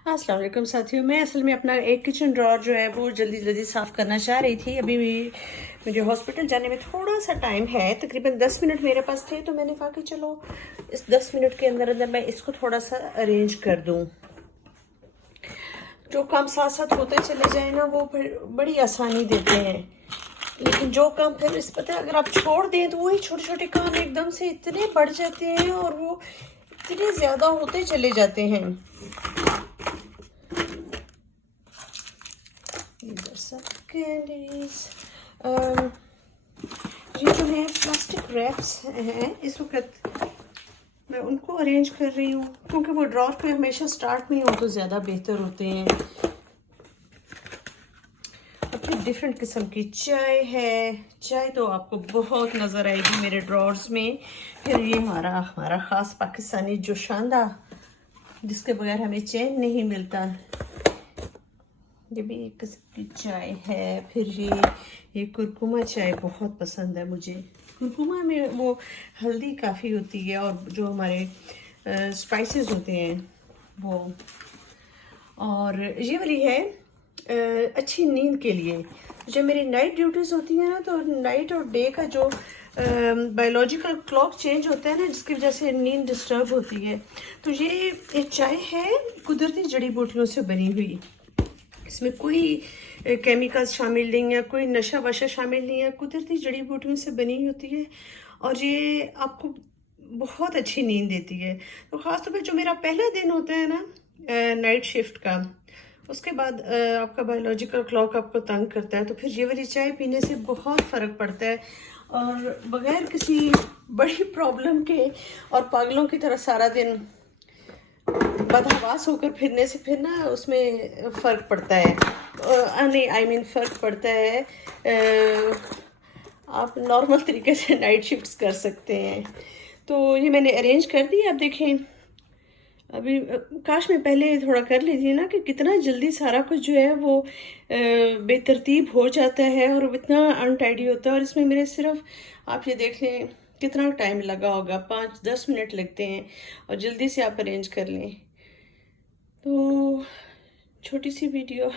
अस्सलाम वालेकुम साथियों। मैं असल में अपना एक किचन ड्रॉर जो है वो जल्दी जल्दी साफ़ करना चाह रही थी। अभी भी मुझे हॉस्पिटल जाने में थोड़ा सा टाइम है, तकरीबन 10 मिनट मेरे पास थे, तो मैंने कहा कि चलो इस 10 मिनट के अंदर अंदर मैं इसको थोड़ा सा अरेंज कर दूँ। जो काम साथ साथ होते चले जाए ना वो फिर बड़ी आसानी देते हैं, लेकिन जो काम फिर इस पता है अगर आप छोड़ दें तो वही छोटे छोटे काम एकदम से इतने बढ़ जाते हैं और वो इतने ज़्यादा होते चले जाते हैं। इधर सब कैंडीज, ये जो है प्लास्टिक रैप्स हैं, इस वक्त मैं उनको अरेंज कर रही हूँ क्योंकि वो ड्रॉर पे हमेशा स्टार्ट में हो तो ज़्यादा बेहतर होते हैं। और फिर डिफरेंट किस्म की चाय है, चाय तो आपको बहुत नज़र आएगी मेरे ड्रॉर्स में। फिर ये हमारा ख़ास पाकिस्तानी जोशांदा, जिसके बगैर हमें चैन नहीं मिलता, ये भी एक किस्म की चाय है। फिर ये कुरकुमा चाय बहुत पसंद है मुझे। कुरकुमा में वो हल्दी काफ़ी होती है और जो हमारे स्पाइसेस होते हैं वो। और ये वाली है अच्छी नींद के लिए। जब मेरी नाइट ड्यूटीज़ होती है ना, तो नाइट और डे का जो बायोलॉजिकल क्लॉक चेंज होता है ना, जिसकी वजह से नींद डिस्टर्ब होती है, तो ये एक चाय है कुदरती जड़ी बूटियों से बनी हुई। इसमें कोई केमिकल्स शामिल नहीं है, कोई नशा वशा शामिल नहीं है, कुदरती जड़ी बूटियों से बनी होती है और ये आपको बहुत अच्छी नींद देती है। तो ख़ासतौर पे जो मेरा पहला दिन होता है ना नाइट शिफ्ट का, उसके बाद आपका बायोलॉजिकल क्लॉक आपको तंग करता है, तो फिर ये वाली चाय पीने से बहुत फ़र्क पड़ता है और बग़ैर किसी बड़ी प्रॉब्लम के और पागलों की तरह सारा दिन बदहवास होकर फिरने से फिर ना उसमें फ़र्क पड़ता है। नहीं, आई मीन फ़र्क पड़ता है। आप नॉर्मल तरीके से नाइट शिफ्ट्स कर सकते हैं। तो ये मैंने अरेंज कर दी। अब देखें, अभी काश मैं पहले थोड़ा कर लेती ना, कि कितना जल्दी सारा कुछ जो है वो बेतरतीब हो जाता है और इतना अनटाइडी होता है। और इसमें मेरे सिर्फ आप ये देख लें कितना टाइम लगा होगा, 5-10 मिनट लगते हैं और जल्दी से आप अरेंज कर लें। तो छोटी सी वीडियो